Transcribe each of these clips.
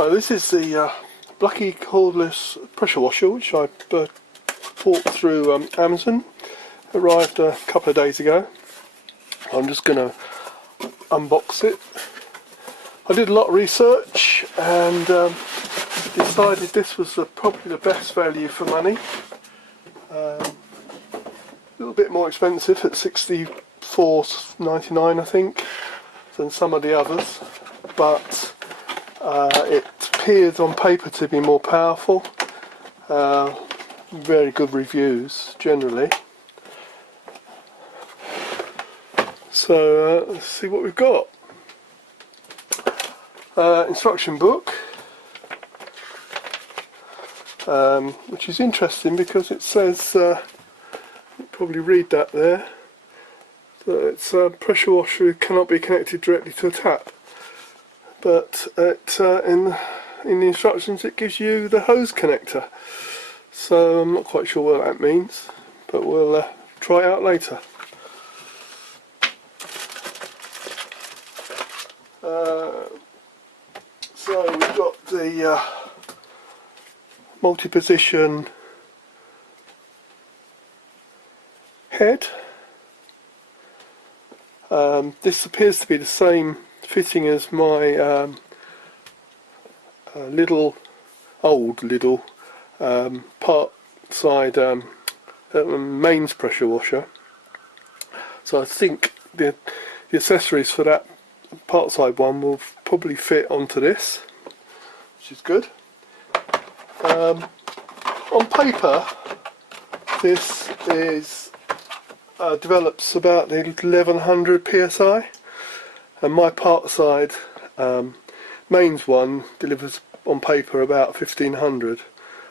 So this is the Blucky cordless pressure washer, which I bought through Amazon. Arrived a couple of days ago. I'm just going to unbox it. I did a lot of research and decided this was probably the best value for money. A little bit more expensive at $64.99 I think than some of the others, but it appears on paper to be more powerful. Very good reviews generally. So let's see what we've got. Instruction book, which is interesting because it says, you can probably read that there, that it's a pressure washer cannot be connected directly to a tap, but in the instructions it gives you the hose connector, so I'm not quite sure what that means, but we'll try it out later. So we've got the multi-position head. This appears to be the same fitting as my old Lidl part side mains pressure washer. So I think the accessories for that part side one will probably fit onto this, which is good. On paper this is develops about 1100 psi, and my part side mains one delivers on paper about 1500,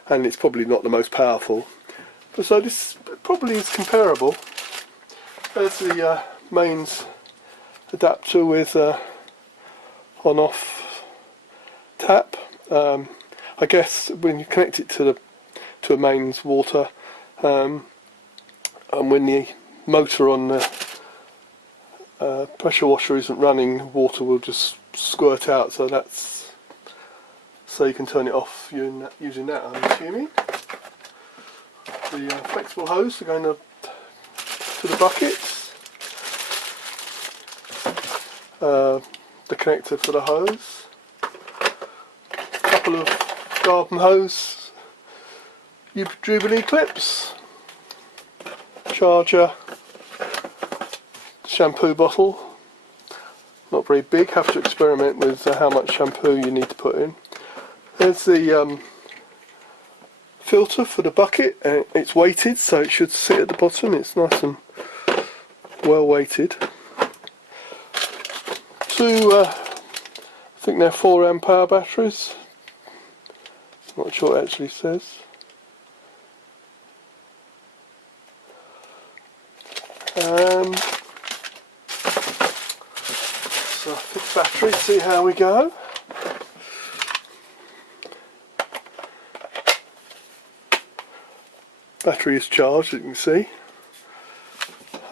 and it's probably not the most powerful, but so this probably is comparable. There's the mains adapter with on-off tap. I guess when you connect it to a mains water, and when the motor on the pressure washer isn't running, water will just squirt out. So you can turn it off using that, I'm assuming. The flexible hose are going to the buckets. The connector for the hose, a couple of garden hose Jubilee clips, charger, shampoo bottle, not very big, have to experiment with how much shampoo you need to put in. There's the filter for the bucket, and it's weighted so it should sit at the bottom. It's nice and well weighted. Two, I think they're 4 amp hour batteries. I'm not sure what it actually says. So fixed battery, see how we go. Battery is charged, as you can see.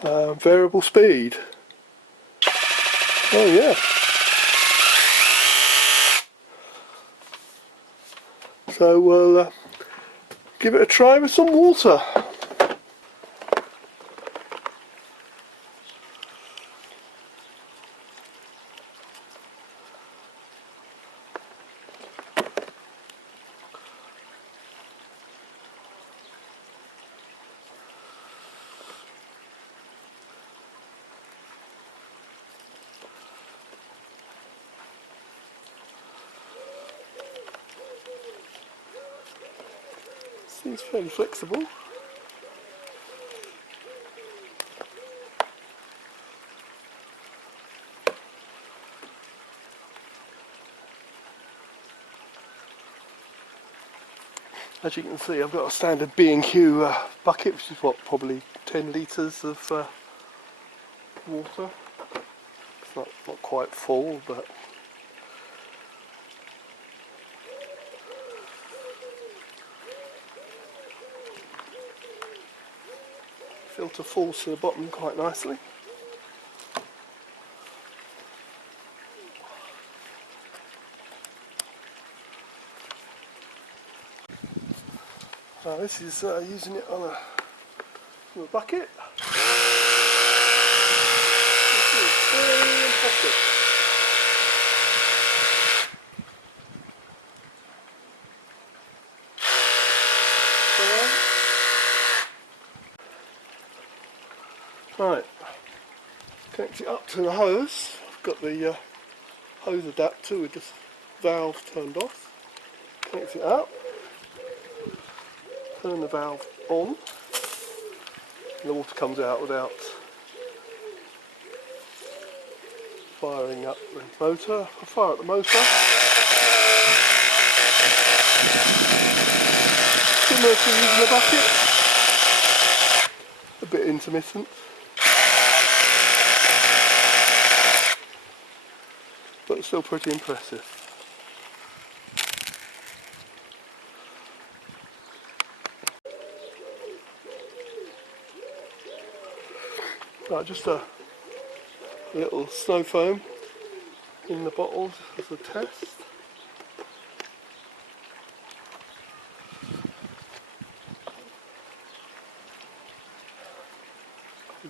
Variable speed. Oh yeah. So we'll give it a try with some water. Seems fairly flexible. As you can see, I've got a standard B&Q bucket, which is what, probably 10 litres of water. It's not quite full, but filter falls to the bottom quite nicely. This is using it on a bucket. This is very impressive. Right, connect it up to the hose. I've got the hose adapter with the valve turned off. Connect it up, turn the valve on, and the water comes out without firing up the motor. I fire up the motor. Similar to using a bucket, a bit intermittent. But still pretty impressive. Right, just a little snow foam in the bottles as a test.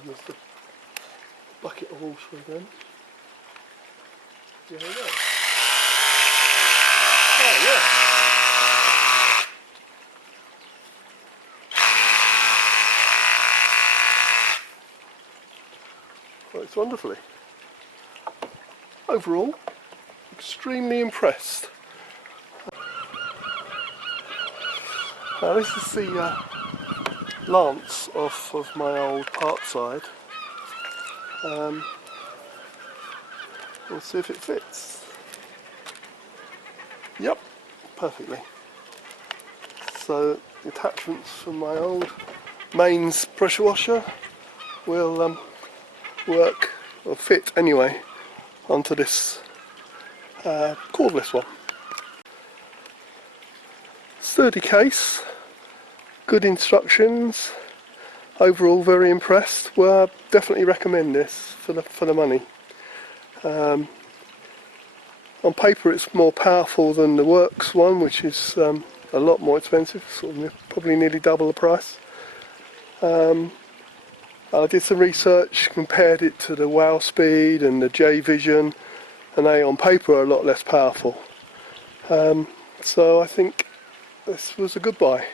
Use the bucket of water again. There we go. Oh yeah. Works wonderfully. Overall, extremely impressed. Now this is the lance off of my old part side. We'll see if it fits. Yep, perfectly. So the attachments from my old mains pressure washer will work, or fit anyway, onto this cordless one. Sturdy case, good instructions. Overall, very impressed. Well, definitely recommend this for the money. On paper, it's more powerful than the Works one, which is a lot more expensive, sort of probably nearly double the price. I did some research, compared it to the Wow Speed and the J Vision, and they on paper are a lot less powerful. So I think this was a good buy.